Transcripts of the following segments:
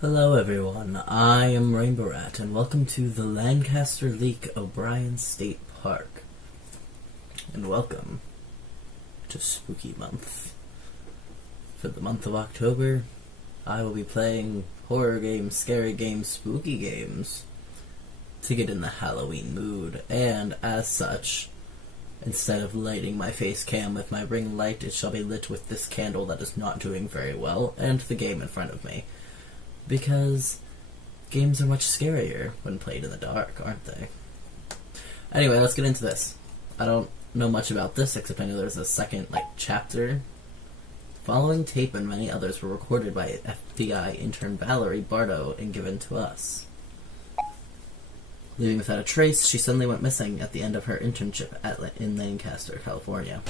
Hello everyone, I am Rainbow Rat, and welcome to the Lancaster Leak O'Brien State Park. And welcome to Spooky Month. For the month of October, I will be playing horror games, scary games, spooky games, to get in the Halloween mood, and as such, instead of lighting my face cam with my ring light, it shall be lit with this candle that is not doing very well, and the game in front of me. Because games are much scarier when played in the dark, aren't they? Anyway, let's get into this. I don't know much about this, except I know there's a second, chapter. Following tape and many others were recorded by FBI intern Valerie Bardo and given to us. Leaving without a trace, she suddenly went missing at the end of her internship in Lancaster, California.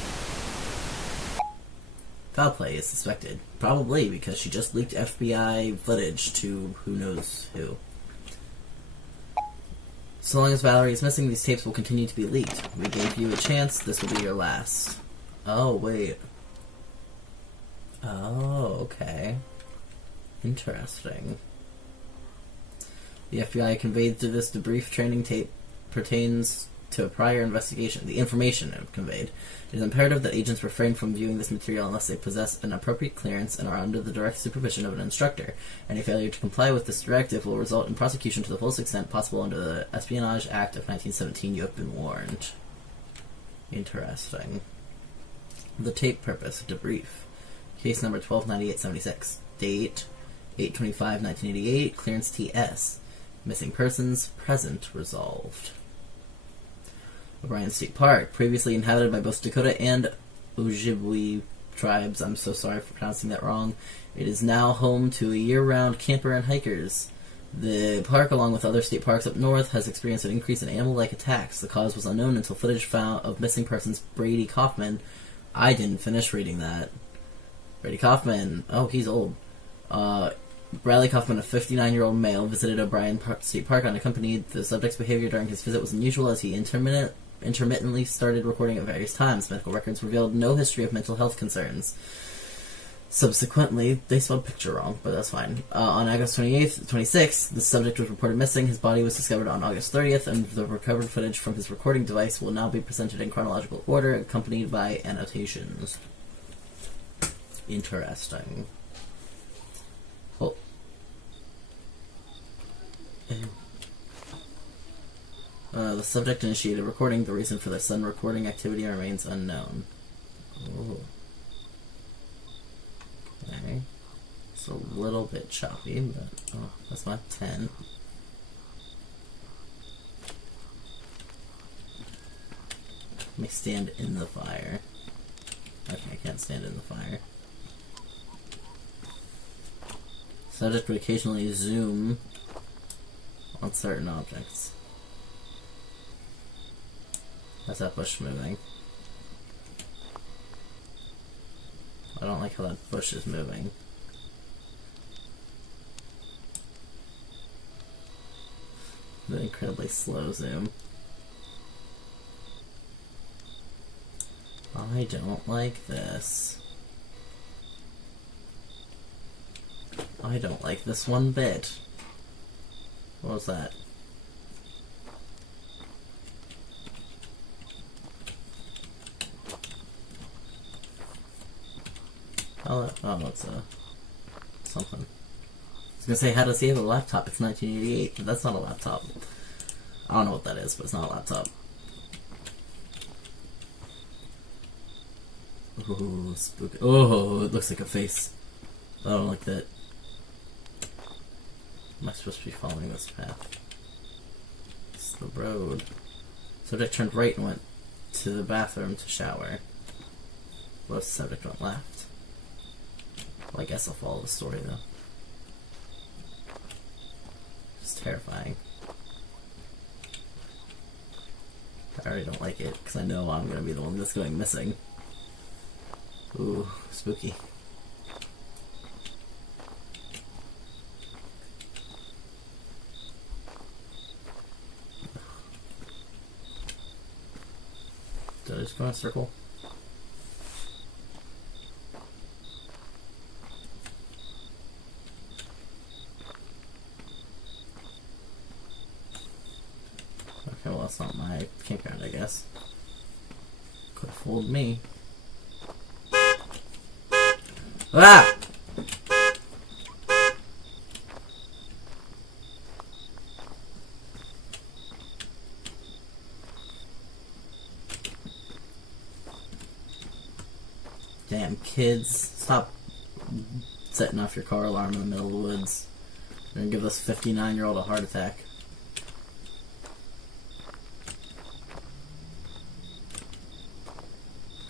Foul play is suspected, probably because she just leaked FBI footage to who knows who. So long as Valerie is missing, these tapes will continue to be leaked. We gave you a chance, this will be your last. Oh, wait. Oh, okay. Interesting. The FBI conveyed through this debrief training tape pertains to a prior investigation. The information it conveyed. It is imperative that agents refrain from viewing this material unless they possess an appropriate clearance and are under the direct supervision of an instructor. Any failure to comply with this directive will result in prosecution to the fullest extent possible under the Espionage Act of 1917. You have been warned. Interesting. The tape purpose. Debrief. Case number 129876. Date 8/25/1988. Clearance TS. Missing persons. Present. Resolved. O'Brien State Park, previously inhabited by both Dakota and Ojibwe tribes. I'm so sorry for pronouncing that wrong. It is now home to a year-round camper and hikers. The park, along with other state parks up north, has experienced an increase in animal-like attacks. The cause was unknown until footage found of missing persons Brady Kaufman. I didn't finish reading that. Brady Kaufman. Oh, he's old. Bradley Kaufman, a 59-year-old male, visited O'Brien State Park unaccompanied. The subject's behavior during his visit was unusual as he intermittently started recording at various times. Medical records revealed no history of mental health concerns. Subsequently, they spelled picture wrong, but that's fine. On August 26th, the subject was reported missing. His body was discovered on August 30th, and the recovered footage from his recording device will now be presented in chronological order, accompanied by annotations. Interesting. The subject initiated recording. The reason for the sudden recording activity remains unknown. Ooh. Okay. It's a little bit choppy, but that's not 10. Let me stand in the fire. Okay, I can't stand in the fire. Subject would occasionally zoom on certain objects. That's that bush moving. I don't like how that bush is moving. The incredibly slow zoom. I don't like this. I don't like this one bit. What was that? Oh, it's something. I was gonna say, how does he have a laptop? It's 1988, but that's not a laptop. I don't know what that is, but it's not a laptop. Ooh, spooky. Oh, it looks like a face. I don't like that. Am I supposed to be following this path? It's the road. Subject turned right and went to the bathroom to shower. What if the subject went left? Well, I guess I'll follow the story, though. It's terrifying. I already don't like it, because I know I'm going to be the one that's going missing. Ooh, spooky. Did I just go in a circle? Okay, well, that's not my campground, I guess. Could have fooled me. Ah! Damn kids, stop setting off your car alarm in the middle of the woods. You're gonna give this 59-year-old a heart attack.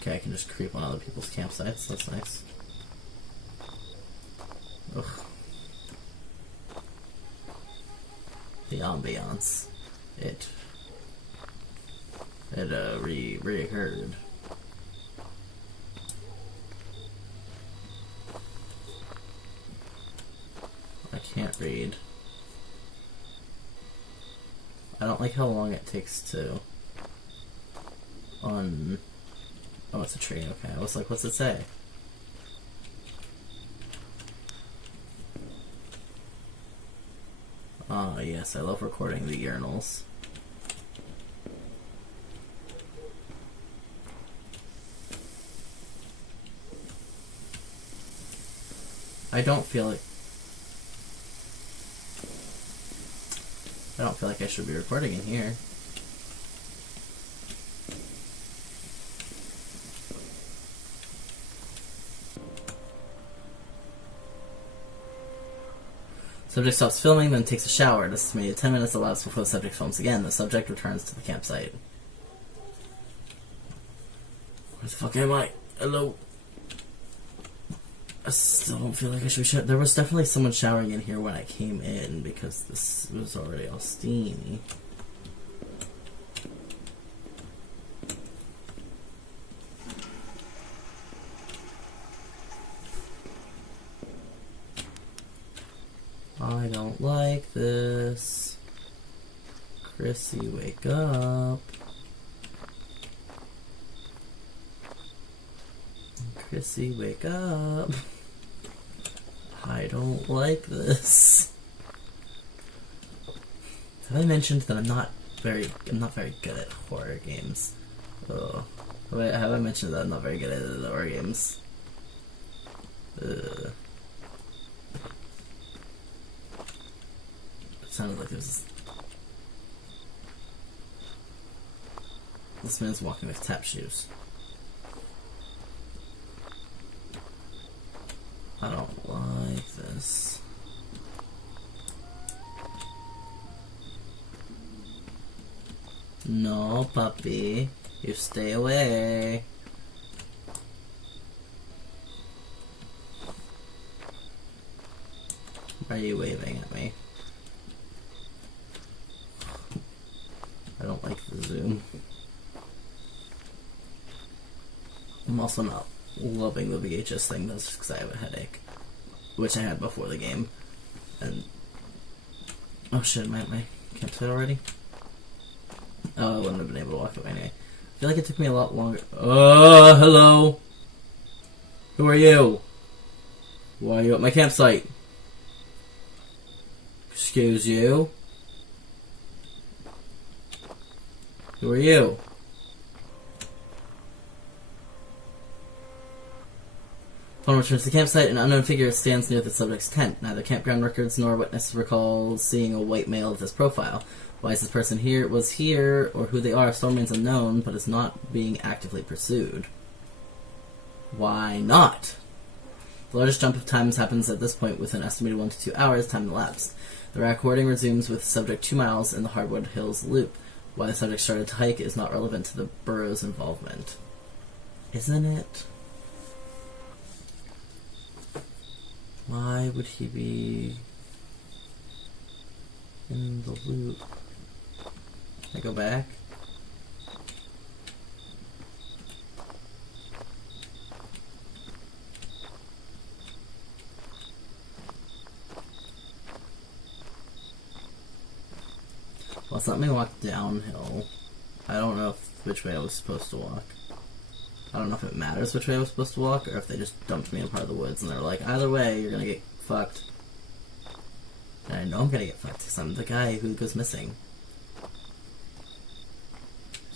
Okay, I can just creep on other people's campsites, that's nice. Ugh. The ambiance. It reoccurred. I can't read. I don't like how long it takes to oh, it's a tree, okay. I was like, what's it say? Ah, yes, I love recording the urinals. I don't feel like I should be recording in here. Subject stops filming, then takes a shower. This is maybe 10 minutes elapsed before the subject films again. The subject returns to the campsite. Where the fuck am I? Hello? I still don't feel like I should be showering. There was definitely someone showering in here when I came in because this was already all steamy. I don't like this. Chrissy, wake up. Chrissy, wake up. I don't like this. Have I mentioned that I'm not very good at horror games? Oh. Wait, have I mentioned that I'm not very good at horror games? It sounded like this man's walking with tap shoes. I don't like this. No, puppy. You stay away. Why are you waving at me? I don't like the zoom. I'm also not loving the VHS thing, that's just because I have a headache. Which I had before the game. And... oh shit, am I at my campsite already? Oh, I wouldn't have been able to walk up anyway. I feel like it took me a lot longer. Oh, hello! Who are you? Why are you at my campsite? Excuse you? Who are you? Upon return to the campsite, an unknown figure stands near the subject's tent. Neither campground records nor witness recall seeing a white male of this profile. Why is this person here, or who they are, still remains unknown, but is not being actively pursued. Why not? The largest jump of times happens at this point with an estimated 1 to 2 hours time elapsed. The recording resumes with subject 2 miles in the Hardwood Hills Loop. Why the subject started to hike is not relevant to the burrow's involvement. Isn't it? Why would he be in the loop? Can I go back? Well, it's let me walk downhill. I don't know which way I was supposed to walk. I don't know if it matters which way I was supposed to walk, or if they just dumped me in part of the woods and they're like, either way, you're gonna get fucked. And I know I'm gonna get fucked, because I'm the guy who goes missing.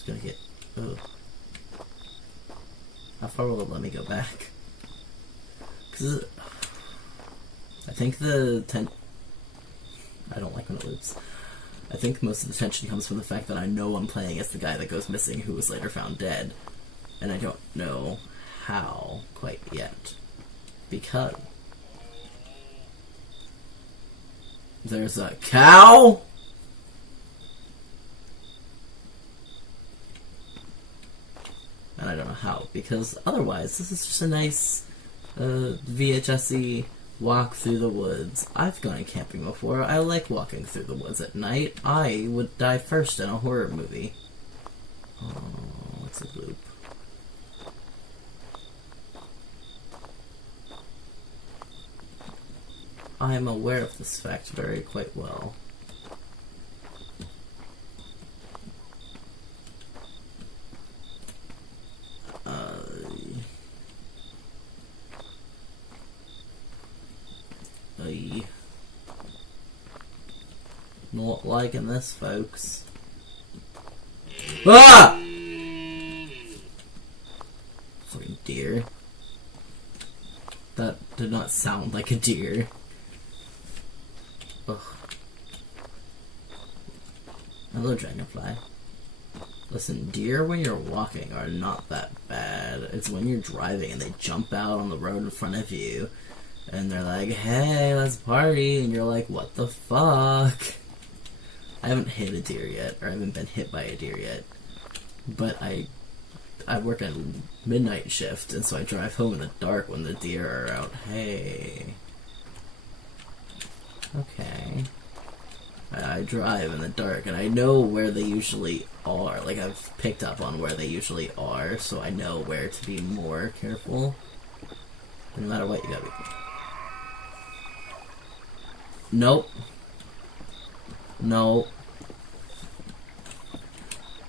It's gonna get... Ugh. How far will it let me go back? Because I think I don't like when it loops. I think most of the tension comes from the fact that I know I'm playing as the guy that goes missing who was later found dead. And I don't know how quite yet. Because there's a cow? And I don't know how, because otherwise this is just a nice VHS-y walk through the woods. I've gone camping before. I like walking through the woods at night. I would die first in a horror movie. Oh, it's a loop. I am aware of this fact quite well. Not liking this, folks. Ah! Fucking deer. That did not sound like a deer. Ugh. Hello, dragonfly. Listen, deer when you're walking are not that bad. It's when you're driving and they jump out on the road in front of you and they're like, hey, let's party, and you're like, what the fuck? I haven't hit a deer yet, or I haven't been hit by a deer yet, but I work a midnight shift, and so I drive home in the dark when the deer are out. Hey. Okay. I drive in the dark, and I know where they usually are. Like, I've picked up on where they usually are, so I know where to be more careful. No matter what, you gotta be... Nope. No.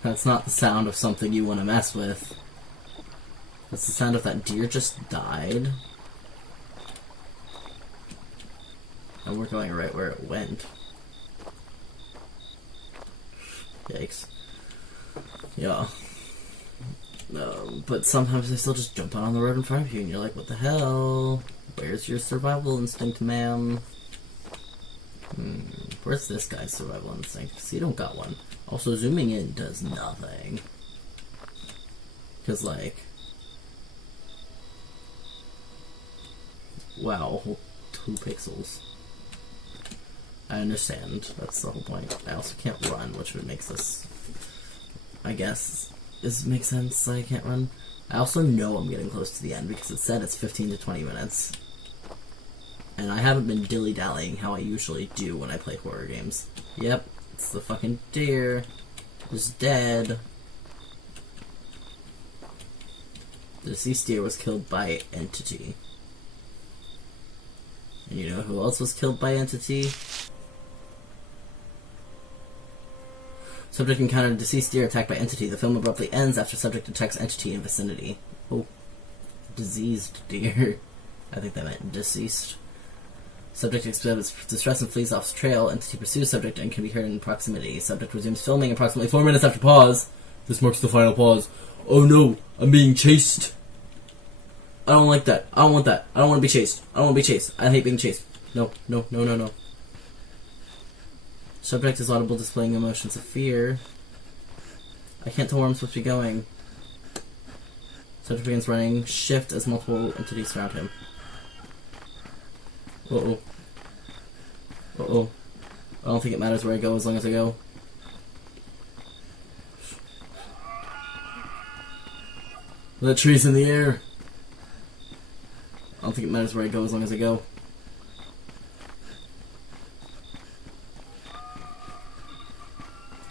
That's not the sound of something you want to mess with. That's the sound of that deer just died. And we're going right where it went. Yikes. Yeah. But sometimes they still just jump out on the road in front of you and you're like, what the hell? Where's your survival instinct, ma'am? Where's this guy's survival instinct? Because he don't got one. Also, zooming in does nothing. Because, like... Wow, 2 pixels. I understand. That's the whole point. I also can't run, which would make this... I guess... makes sense that I can't run. I also know I'm getting close to the end because it said it's 15 to 20 minutes. And I haven't been dilly-dallying how I usually do when I play horror games. Yep, it's the fucking deer. It's dead. The deceased deer was killed by entity. And you know who else was killed by entity? Subject encountered deceased deer attacked by entity. The film abruptly ends after subject detects entity in vicinity. Oh. Diseased deer. I think they meant deceased. Subject exhibits distress and flees off trail. Entity pursues subject and can be heard in proximity. Subject resumes filming approximately 4 minutes after pause. This marks the final pause. Oh no, I'm being chased. I don't like that. I don't want that. I don't want to be chased. I don't want to be chased. I hate being chased. No, no, no, no, no. Subject is audible displaying emotions of fear. I can't tell where I'm supposed to be going. Subject begins running. Shift as multiple entities surround him. Uh-oh. Uh-oh. I don't think it matters where I go as long as I go. The tree's in the air. I don't think it matters where I go as long as I go.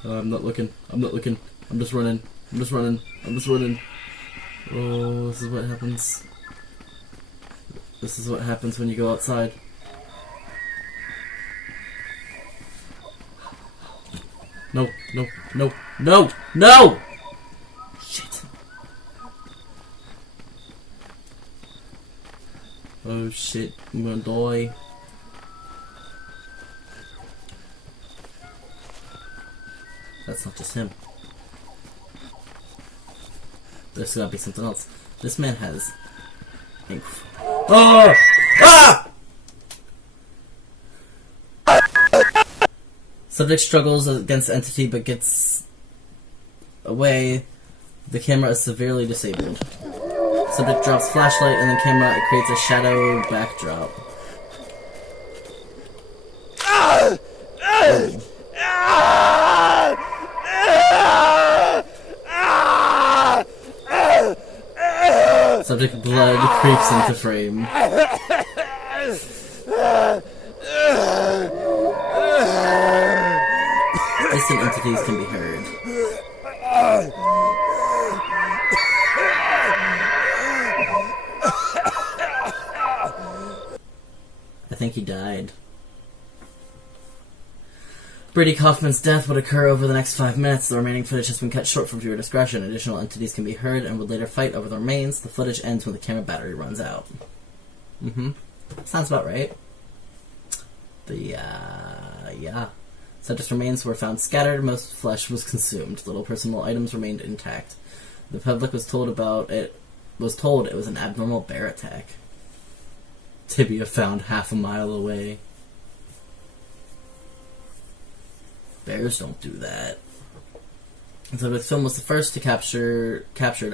I'm not looking. I'm not looking. I'm just running. I'm just running. I'm just running. Oh, this is what happens. This is what happens when you go outside. No, no, no, no, no! Shit. Oh shit, I'm gonna die. That's not just him. There's gotta be something else. This man has... Oh! Ah! Subject struggles against entity but gets away. The camera is severely disabled. Subject drops flashlight and the camera creates a shadow backdrop. Subject blood creeps into frame. Distant entities can be heard. I think he died. Brady Kaufman's death would occur over the next 5 minutes. The remaining footage has been cut short for viewer discretion. Additional entities can be heard and would later fight over the remains. The footage ends when the camera battery runs out. Sounds about right. Yeah. Subject's remains were found scattered. Most flesh was consumed. Little personal items remained intact. The public was told it was an abnormal bear attack. Tibia found half a mile away. Bears don't do that. So the film was the first to captured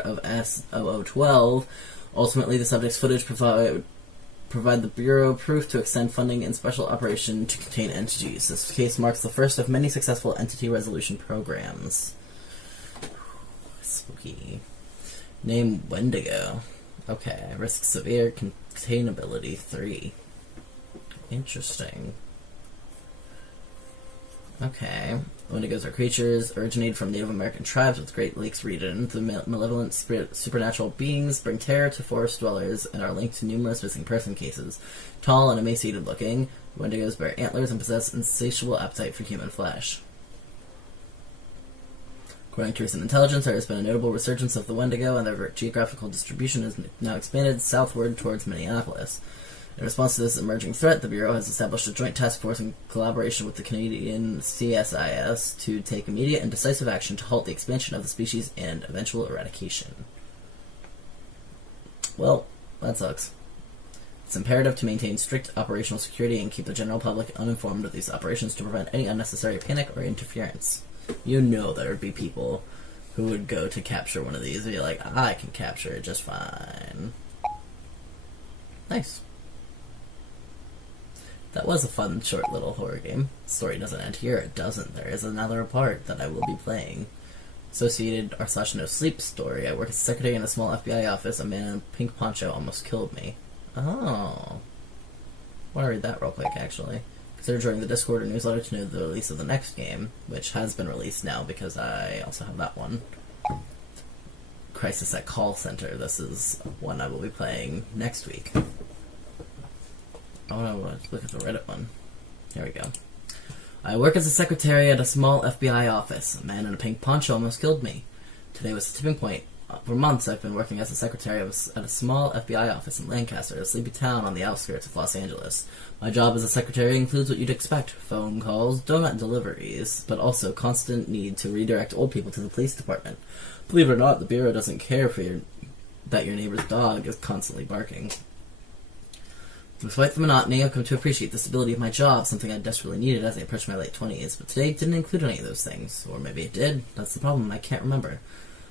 of S0012. Ultimately, the subject's footage provide the Bureau proof to extend funding in special operation to contain entities. This case marks the first of many successful entity resolution programs. Spooky. Name Wendigo. Okay. Risk severe containability 3. Interesting. Okay. Wendigos are creatures originated from Native American tribes with Great Lakes region. The malevolent supernatural beings bring terror to forest dwellers and are linked to numerous missing person cases. Tall and emaciated looking, Wendigos bear antlers and possess insatiable appetite for human flesh. According to recent intelligence, there has been a notable resurgence of the Wendigo, and their geographical distribution is now expanded southward towards Minneapolis. In response to this emerging threat, the Bureau has established a joint task force in collaboration with the Canadian CSIS to take immediate and decisive action to halt the expansion of the species and eventual eradication. Well, that sucks. It's imperative to maintain strict operational security and keep the general public uninformed of these operations to prevent any unnecessary panic or interference. You know there would be people who would go to capture one of these and be like, I can capture it just fine. Nice. That was a fun, short little horror game. The story doesn't end here. It doesn't. There is another part that I will be playing. Associated r/ no sleep story. I work as a secretary in a small FBI office. A man in a pink poncho almost killed me. Oh. I want to read that real quick, actually. Consider joining the Discord or newsletter to know the release of the next game, which has been released now because I also have that one. Crisis at Call Center. This is one I will be playing next week. Oh no, let's look at the Reddit one. Here we go. I work as a secretary at a small FBI office. A man in a pink poncho almost killed me. Today was the tipping point. For months I've been working as a secretary at a small FBI office in Lancaster, a sleepy town on the outskirts of Los Angeles. My job as a secretary includes what you'd expect. Phone calls, donut deliveries, but also constant need to redirect old people to the police department. Believe it or not, the Bureau doesn't care that your neighbor's dog is constantly barking. Despite the monotony, I've come to appreciate the stability of my job, something I desperately needed as I approached my late 20s, but today didn't include any of those things. Or maybe it did. That's the problem, I can't remember.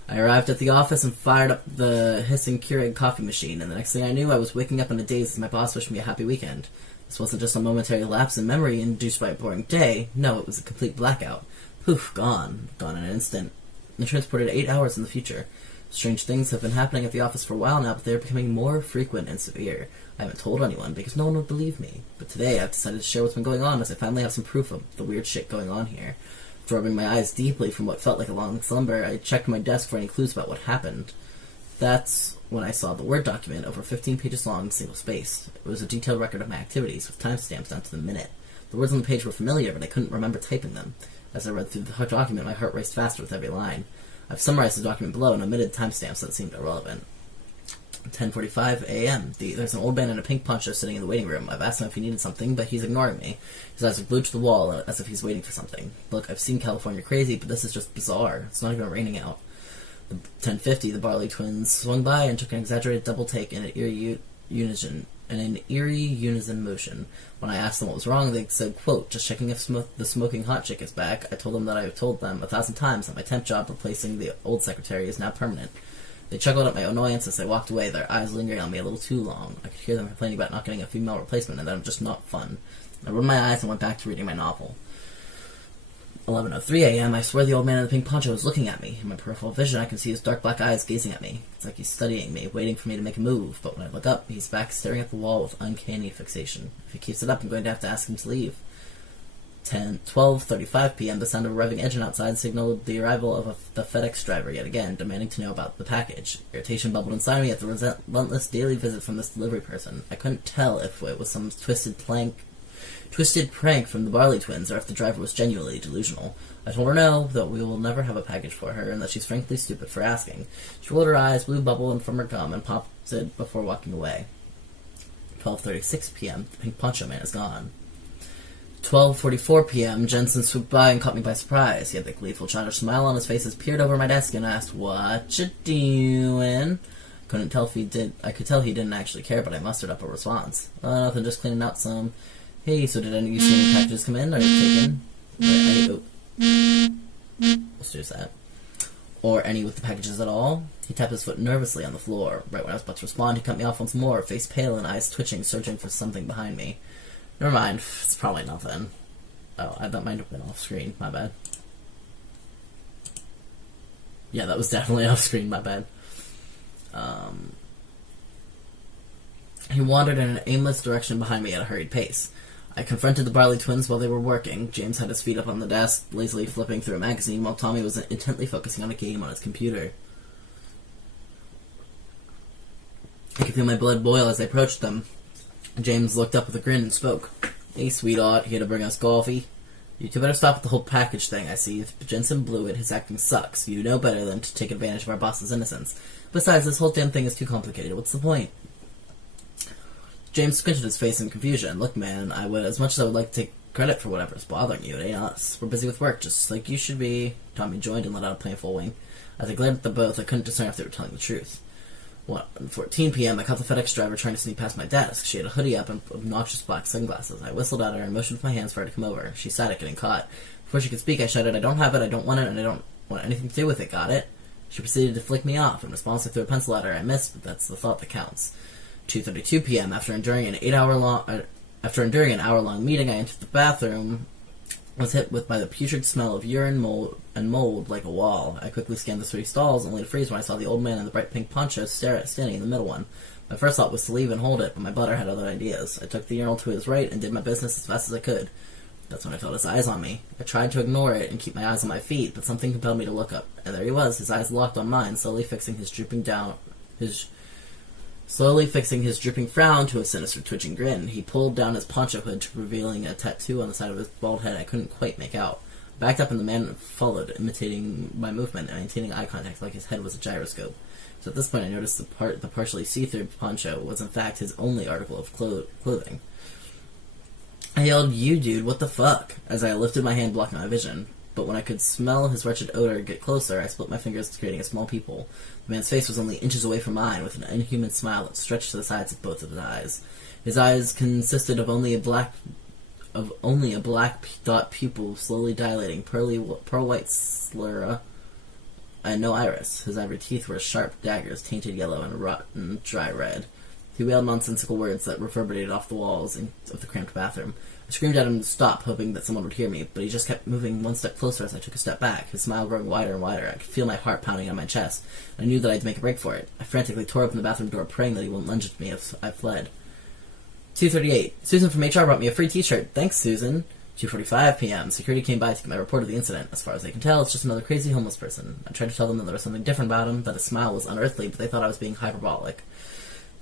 I arrived at the office and fired up the hissing Keurig coffee machine, and the next thing I knew, I was waking up in a daze as my boss wished me a happy weekend. This wasn't just a momentary lapse in memory induced by a boring day. No, it was a complete blackout. Poof, gone. Gone in an instant. And transported 8 hours in the future. Strange things have been happening at the office for a while now, but they are becoming more frequent and severe. I haven't told anyone because no one would believe me. But today I've decided to share what's been going on as I finally have some proof of the weird shit going on here. After rubbing my eyes deeply from what felt like a long slumber, I checked my desk for any clues about what happened. That's when I saw the Word document, over 15 pages long, single-spaced. It was a detailed record of my activities, with timestamps down to the minute. The words on the page were familiar, but I couldn't remember typing them. As I read through the document, my heart raced faster with every line. I've summarized the document below and omitted timestamps that seemed irrelevant. 10:45 a.m. There's an old man in a pink poncho sitting in the waiting room. I've asked him if he needed something, but he's ignoring me. His eyes are glued to the wall, as if he's waiting for something. Look, I've seen California crazy, but this is just bizarre. It's not even raining out. 10:50, the Barley twins swung by and took an exaggerated double take in an eerie unison motion. When I asked them what was wrong, they said, quote, "Just checking if the smoking hot chick is back." I told them that I have told them 1,000 times that my temp job replacing the old secretary is now permanent. They chuckled at my annoyance as they walked away, their eyes lingering on me a little too long. I could hear them complaining about not getting a female replacement and that I'm just not fun. I rubbed my eyes and went back to reading my novel. 11:03 a.m., I swear the old man in the pink poncho was looking at me. In my peripheral vision, I can see his dark black eyes gazing at me. It's like he's studying me, waiting for me to make a move, but when I look up, he's back staring at the wall with uncanny fixation. If he keeps it up, I'm going to have to ask him to leave. 12:35 p.m., the sound of a revving engine outside signaled the arrival of the FedEx driver yet again, demanding to know about the package. Irritation bubbled inside me at the relentless daily visit from this delivery person. I couldn't tell if it was some twisted prank from the Barley twins, or if the driver was genuinely delusional. I told her no, that we will never have a package for her, and that she's frankly stupid for asking. She rolled her eyes, blew bubble from her gum, and popped it before walking away. 12:36 p.m., the pink poncho man is gone. 12:44 p.m., Jensen swooped by and caught me by surprise. He had the gleeful, childish smile on his face as he peered over my desk and asked, "What you doing?" I could tell he didn't actually care, but I mustered up a response. Nothing, just cleaning out some. Hey, so did any of you see any packages come in or taken? Let's do that. Or any with the packages at all? He tapped his foot nervously on the floor. Right when I was about to respond, he cut me off once more, face pale and eyes twitching, searching for something behind me. Never mind, it's probably nothing. Oh, that might have been off screen, my bad. Yeah, that was definitely off screen, my bad. He wandered in an aimless direction behind me at a hurried pace. I confronted the Barley twins while they were working. James had his feet up on the desk, lazily flipping through a magazine, while Tommy was intently focusing on a game on his computer. I could feel my blood boil as I approached them. James looked up with a grin and spoke. "Hey, sweetheart, here to bring us coffee?" "You two better stop with the whole package thing, I see. If Jensen blew it, his acting sucks. You know better than to take advantage of our boss's innocence. Besides, this whole damn thing is too complicated. What's the point?" James squinted his face in confusion. "Look, man, as much as I would like to take credit for whatever's bothering you, it ain't us. We're busy with work, just like you should be." Tommy joined and let out a painful wink. As I glared at them both, I couldn't discern if they were telling the truth. 1:14 p.m., I caught the FedEx driver trying to sneak past my desk. She had a hoodie up and obnoxious black sunglasses. I whistled at her and motioned with my hands for her to come over. She sat at getting caught. Before she could speak, I shouted, "I don't have it, I don't want it, and I don't want anything to do with it, got it?" She proceeded to flick me off. In response, I threw a pencil at her. I missed, but that's the thought that counts. 2:32 p.m., after enduring an hour-long meeting, I entered the bathroom. I was hit by the putrid smell of urine, mold like a wall. I quickly scanned the 3 stalls, only to freeze when I saw the old man in the bright pink poncho standing in the middle one. My first thought was to leave and hold it, but my bladder had other ideas. I took the urinal to his right and did my business as fast as I could. That's when I felt his eyes on me. I tried to ignore it and keep my eyes on my feet, but something compelled me to look up. And there he was, his eyes locked on mine, slowly fixing his dripping frown to a sinister twitching grin. He pulled down his poncho hood, revealing a tattoo on the side of his bald head I couldn't quite make out. I backed up and the man followed, imitating my movement and maintaining eye contact like his head was a gyroscope. So at this point I noticed the partially see-through poncho was in fact his only article of clothing. I yelled, "You dude, what the fuck?" as I lifted my hand blocking my vision. But when I could smell his wretched odor get closer, I split my fingers, creating a small peephole. The man's face was only inches away from mine, with an inhuman smile that stretched to the sides of both of his eyes. His eyes consisted of only a black dot pupil slowly dilating, pearl white sclera, and no iris. His ivory teeth were sharp daggers, tainted yellow and rotten dry red. He wailed nonsensical words that reverberated off the walls of the cramped bathroom. I screamed at him to stop, hoping that someone would hear me, but he just kept moving one step closer as I took a step back, his smile growing wider and wider. I could feel my heart pounding on my chest. I knew that I had to make a break for it. I frantically tore open the bathroom door, praying that he wouldn't lunge at me as I fled. 2:38. Susan from HR brought me a free t-shirt. Thanks, Susan. 2:45 p.m. Security came by to get my report of the incident. As far as they can tell, it's just another crazy homeless person. I tried to tell them that there was something different about him, that his smile was unearthly, but they thought I was being hyperbolic.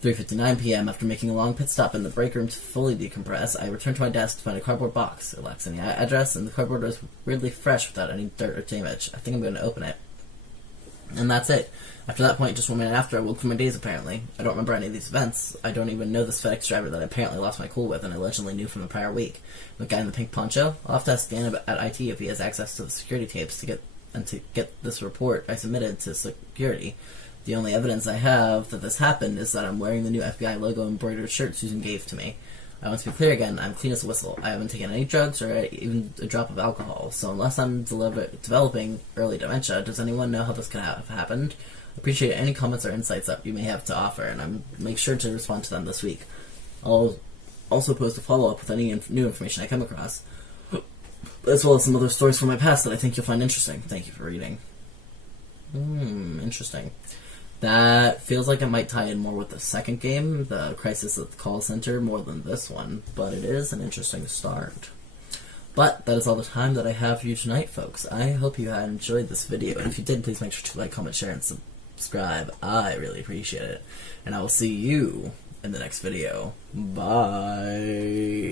3:59 p.m. After making a long pit stop in the break room to fully decompress, I returned to my desk to find a cardboard box. It lacks any address, and the cardboard was weirdly fresh without any dirt or damage. I think I'm going to open it. And that's it. After that point, just 1 minute after, I woke from my daze, apparently. I don't remember any of these events. I don't even know this FedEx driver that I apparently lost my cool with and I allegedly knew from the prior week. The guy in the pink poncho? I'll have to ask Dan at IT if he has access to the security tapes to get and to get this report I submitted to security. The only evidence I have that this happened is that I'm wearing the new FBI logo embroidered shirt Susan gave to me. I want to be clear again, I'm clean as a whistle. I haven't taken any drugs or even a drop of alcohol, so unless I'm developing early dementia, does anyone know how this could have happened? Appreciate any comments or insights that you may have to offer, and I'm make sure to respond to them this week. I'll also post a follow-up with any new information I come across, as well as some other stories from my past that I think you'll find interesting. Thank you for reading. Interesting. That feels like it might tie in more with the second game, the Crisis at the Call Center, more than this one, but it is an interesting start. But that is all the time that I have for you tonight, folks. I hope you had enjoyed this video, and if you did, please make sure to like, comment, share, and subscribe. I really appreciate it. And I will see you in the next video. Bye!